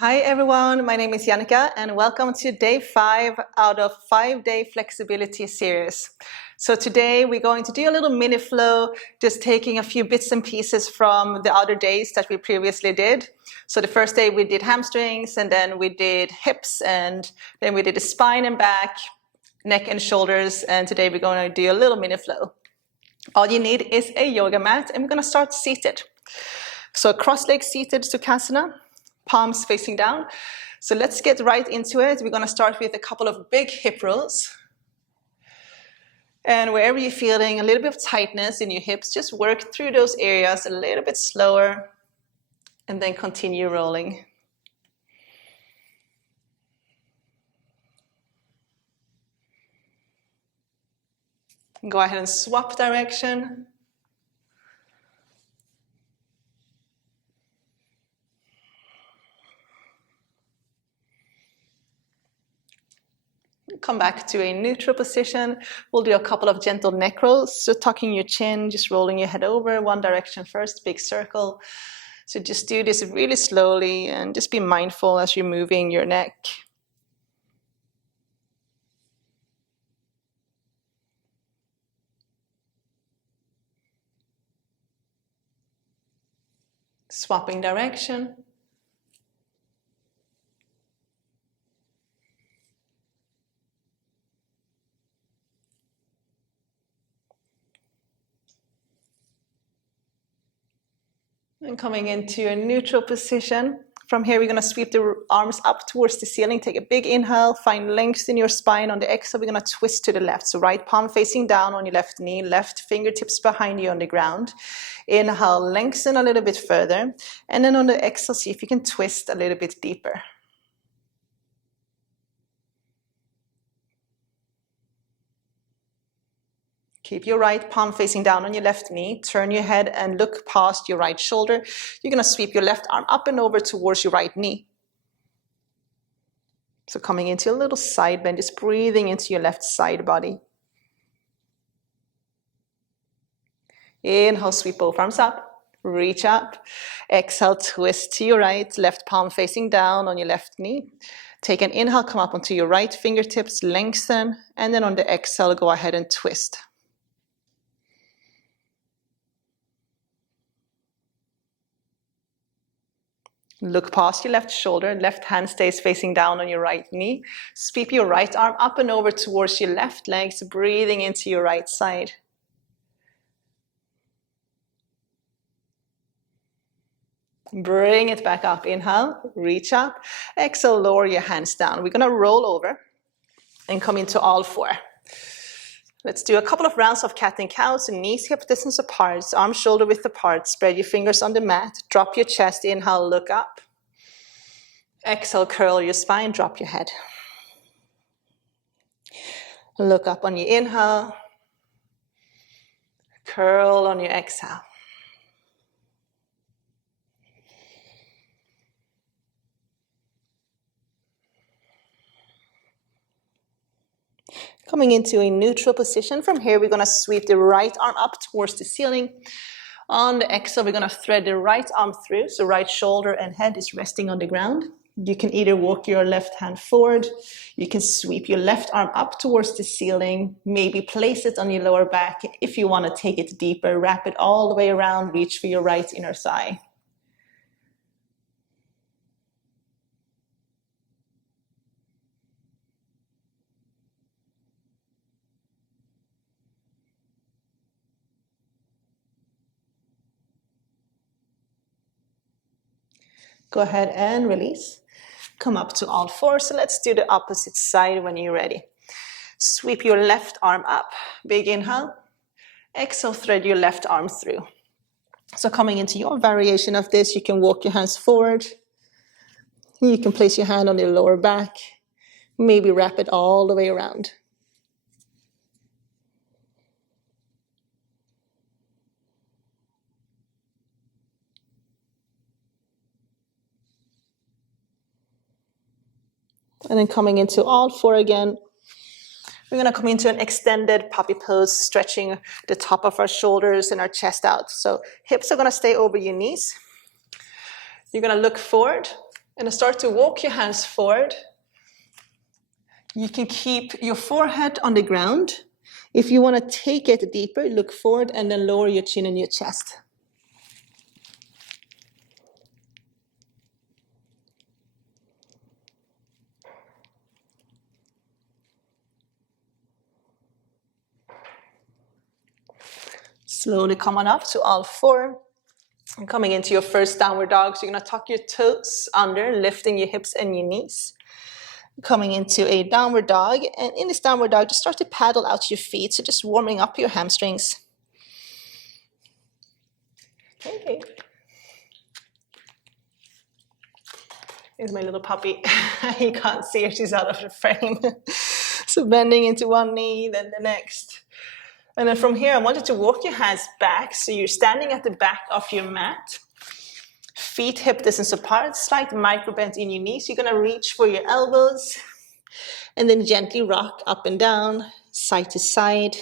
Hi everyone, my name is Jannica and welcome to day 5 out of 5-day flexibility series. So today we're going to do a little mini flow, just taking a few bits and pieces from the other days that we previously did. So the first day we did hamstrings, and then we did hips, and then we did the spine and back, neck and shoulders, and today we're going to do a little mini flow. All you need is a yoga mat, and we're going to start seated. So cross-legged seated Sukhasana, palms facing down. So let's get right into it. We're going to start with a couple of big hip rolls. And wherever you're feeling a little bit of tightness in your hips, just work through those areas a little bit slower and then continue rolling. Go ahead and swap direction. Come back to a neutral position. We'll do a couple of gentle neck rolls. So tucking your chin, just rolling your head over one direction first, big circle. So just do this really slowly and just be mindful as you're moving your neck. Swapping direction. And coming into a neutral position. From here, we're going to sweep the arms up towards the ceiling. Take a big inhale, find length in your spine. On the exhale, we're going to twist to the left. So right palm facing down on your left knee, left fingertips behind you on the ground. Inhale, lengthen a little bit further. And then on the exhale, see if you can twist a little bit deeper. Keep your right palm facing down on your left knee. Turn your head and look past your right shoulder. You're going to sweep your left arm up and over towards your right knee. So coming into a little side bend, just breathing into your left side body. Inhale, sweep both arms up, reach up. Exhale, twist to your right, left palm facing down on your left knee. Take an inhale, come up onto your right fingertips, lengthen, and then on the exhale, go ahead and twist. Look past your left shoulder, left hand stays facing down on your right knee. Sweep your right arm up and over towards your left legs, breathing into your right side. Bring it back up, inhale, reach up. Exhale, lower your hands down. We're gonna roll over and come into all four. Let's do a couple of rounds of cat and cow, so knees hip distance apart, arms shoulder width apart. Spread your fingers on the mat, drop your chest, inhale, look up. Exhale, curl your spine, drop your head. Look up on your inhale, curl on your exhale. Coming into a neutral position. From here, we're going to sweep the right arm up towards the ceiling. On the exhale, we're going to thread the right arm through, so right shoulder and head is resting on the ground. You can either walk your left hand forward, you can sweep your left arm up towards the ceiling, maybe place it on your lower back. If you want to take it deeper, wrap it all the way around, reach for your right inner thigh. Go ahead and release. Come up to all fours. So let's do the opposite side when you're ready. Sweep your left arm up. Big inhale. Exhale, thread your left arm through. So coming into your variation of this, you can walk your hands forward. You can place your hand on your lower back. Maybe wrap it all the way around. And then coming into all four again. We're going to come into an extended puppy pose, stretching the top of our shoulders and our chest out. So hips are going to stay over your knees. You're going to look forward And start to walk your hands forward. You can keep your forehead on the ground. If you want to take it deeper, look forward and then lower your chin and your chest. Slowly come on up to all four. And coming into your first downward dog, so you're going to tuck your toes under, lifting your hips and your knees. Coming into a downward dog, and in this downward dog, just start to paddle out your feet, so just warming up your hamstrings. Okay. Here's my little puppy. You can't see her, she's out of the frame. So bending into one knee, then the next. And then from here, I want you to walk your hands back, so you're standing at the back of your mat. Feet hip distance apart, slight micro bend in your knees. You're going to reach for your elbows and then gently rock up and down, side to side.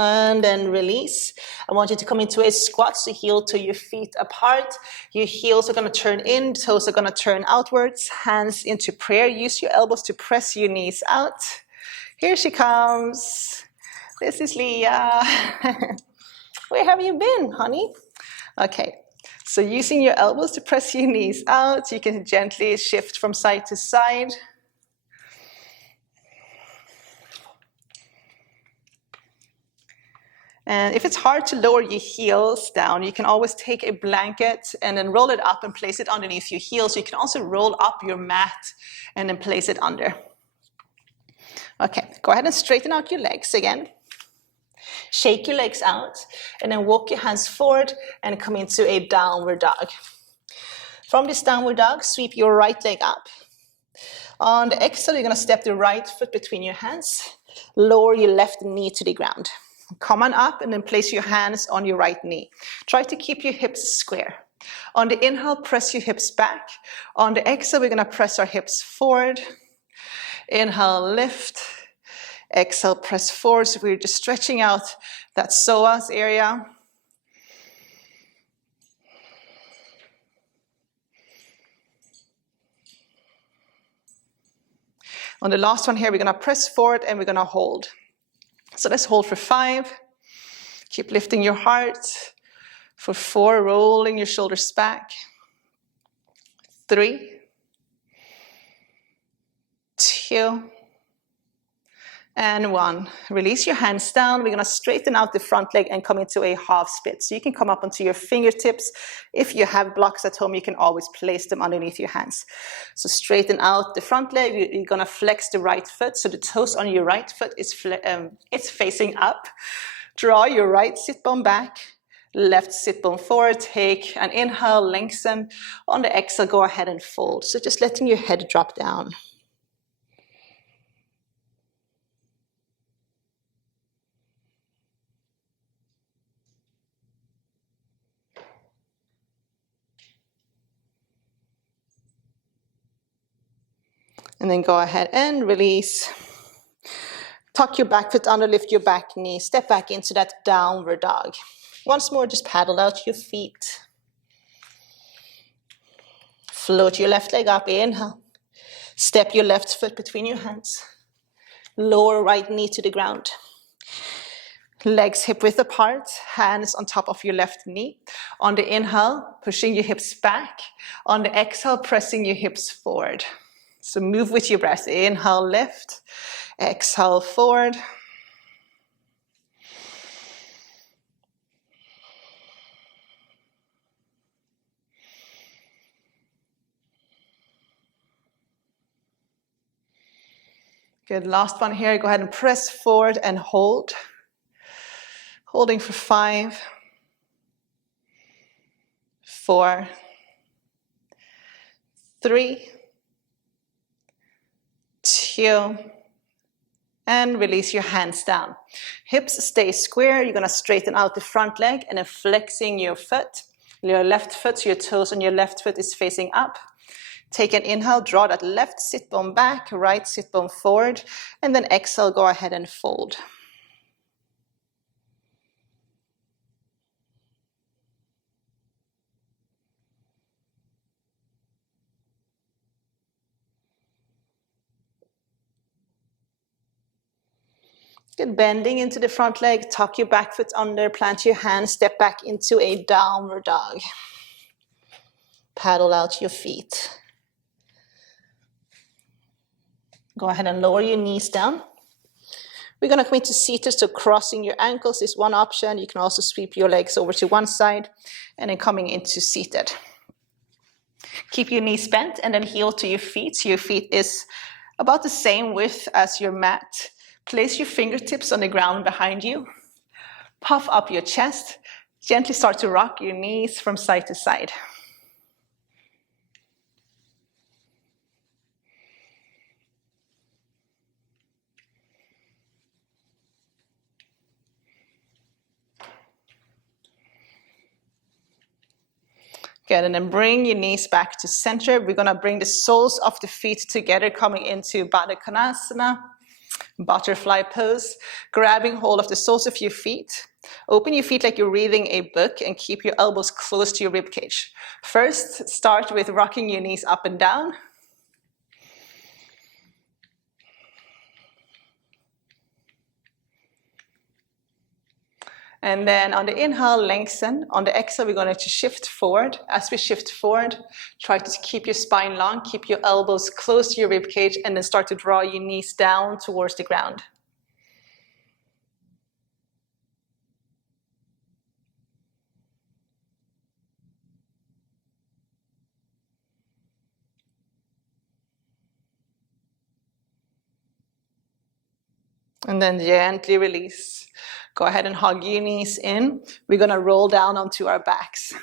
And then release. I want you to come into a squat, so heel to your feet apart. Your heels are going to turn in, toes are going to turn outwards, hands into prayer. Use your elbows to press your knees out. Here she comes. This is Leah. Where have you been, honey? Okay, so using your elbows to press your knees out, you can gently shift from side to side. And if it's hard to lower your heels down, you can always take a blanket and then roll it up and place it underneath your heels. You can also roll up your mat and then place it under. Okay, go ahead and straighten out your legs again. Shake your legs out and then walk your hands forward and come into a downward dog. From this downward dog, sweep your right leg up. On the exhale, you're going to step the right foot between your hands. Lower your left knee to the ground. Come on up and then place your hands on your right knee. Try to keep your hips square. On the inhale, press your hips back. On the exhale, we're going to press our hips forward. Inhale, lift. Exhale, press forward. So we're just stretching out that psoas area. On the last one here, we're going to press forward and we're going to hold. So let's hold for 5. Keep lifting your heart. For 4, rolling your shoulders back. 3, 2, and 1. Release your hands down. We're going to straighten out the front leg and come into a half split. So you can come up onto your fingertips. If you have blocks at home, you can always place them underneath your hands. So straighten out the front leg. You're going to flex the right foot. So the toes on your right foot is it's facing up. Draw your right sit bone back. Left sit bone forward. Take an inhale, lengthen. On the exhale, go ahead and fold. So just letting your head drop down. And then go ahead and release. Tuck your back foot under, lift your back knee. Step back into that downward dog. Once more, just paddle out your feet. Float your left leg up, inhale. Step your left foot between your hands. Lower right knee to the ground. Legs hip width apart, hands on top of your left knee. On the inhale, pushing your hips back. On the exhale, pressing your hips forward. So move with your breath. Inhale, lift. Exhale, forward. Good, last one here. Go ahead and press forward and hold. Holding for 5, 4, 3, 2, and release your hands down. Hips stay square. You're going to straighten out the front leg and then flexing your foot. Your left foot, so your toes on your left foot is facing up. Take an inhale, draw that left sit bone back, right sit bone forward, and then exhale, go ahead and fold. Good, bending into the front leg, tuck your back foot under, plant your hands, step back into a downward dog. Paddle out your feet. Go ahead and lower your knees down. We're going to come into seated, so crossing your ankles is one option. You can also sweep your legs over to one side and then coming into seated. Keep your knees bent and then heel to your feet. So your feet is about the same width as your mat. Place your fingertips on the ground behind you. Puff up your chest. Gently start to rock your knees from side to side. Good, and then bring your knees back to center. We're gonna bring the soles of the feet together, coming into Baddha Konasana, butterfly pose, grabbing hold of the soles of your feet. Open your feet like you're reading a book and keep your elbows close to your rib cage. First, start with rocking your knees up and down. And then on the inhale, lengthen. On the exhale, we're going to shift forward. As we shift forward, try to keep your spine long, keep your elbows close to your rib cage, and then start to draw your knees down towards the ground. And then gently release. Go ahead and hug your knees in. We're going to roll down onto our backs.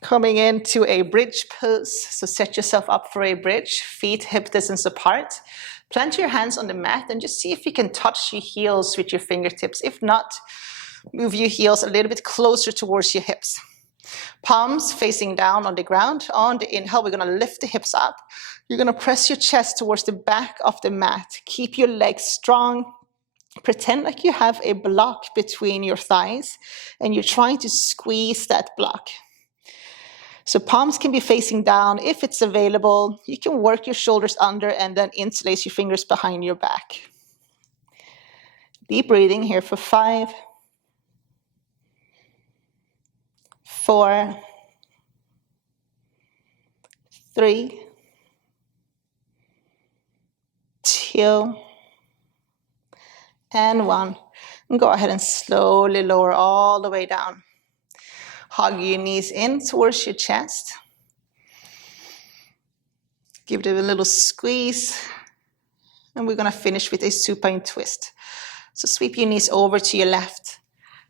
Coming into a bridge pose. So set yourself up for a bridge, feet hip distance apart. Plant your hands on the mat and just see if you can touch your heels with your fingertips. If not, move your heels a little bit closer towards your hips. Palms facing down on the ground. On the inhale, we're going to lift the hips up. You're going to press your chest towards the back of the mat. Keep your legs strong. Pretend like you have a block between your thighs and you're trying to squeeze that block. So palms can be facing down. If it's available, you can work your shoulders under and then interlace your fingers behind your back. Deep breathing here for 5, 4, 3, 2, and 1. And go ahead and slowly lower all the way down. Hug your knees in towards your chest. Give them a little squeeze. And we're going to finish with a supine twist. So sweep your knees over to your left.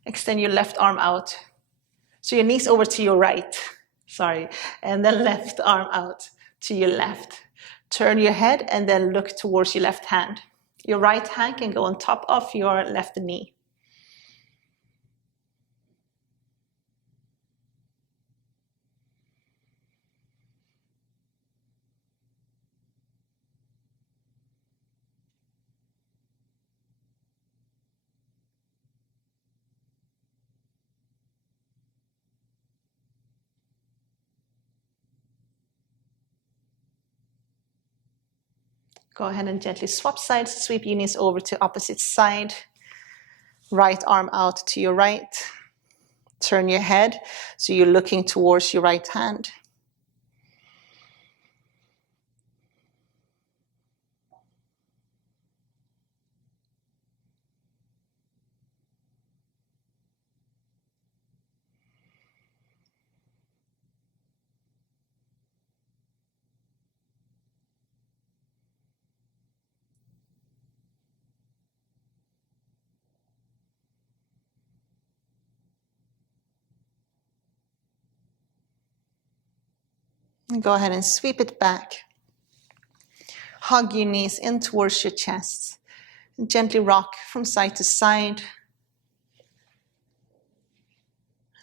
Extend your left arm out. So your knees over to your right. And then left arm out to your left. Turn your head and then look towards your left hand. Your right hand can go on top of your left knee. Go ahead and gently swap sides, sweep your knees over to opposite side. Right arm out to your right. Turn your head so you're looking towards your right hand. And go ahead and sweep it back. Hug your knees in towards your chest. And gently rock from side to side.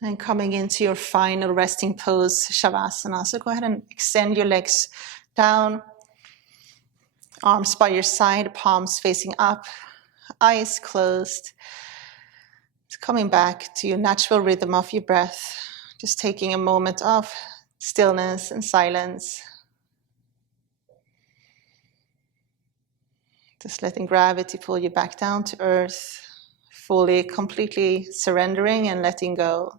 And then coming into your final resting pose, Shavasana. So go ahead and extend your legs down, arms by your side, palms facing up, eyes closed. Just coming back to your natural rhythm of your breath, just taking a moment of stillness and silence. Just letting gravity pull you back down to earth, fully, completely surrendering and letting go.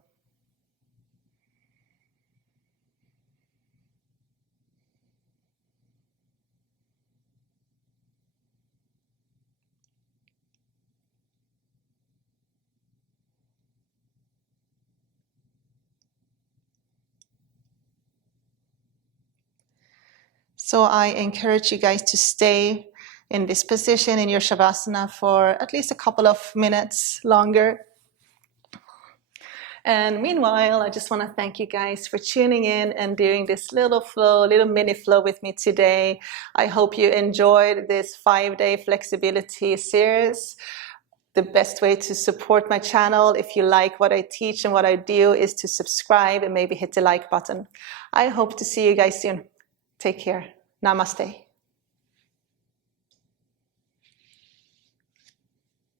So I encourage you guys to stay in this position in your Shavasana for at least a couple of minutes longer. And meanwhile, I just want to thank you guys for tuning in and doing this little flow, little mini flow with me today. I hope you enjoyed this 5-day flexibility series. The best way to support my channel, if you like what I teach and what I do, is to subscribe and maybe hit the like button. I hope to see you guys soon. Take care. Namaste.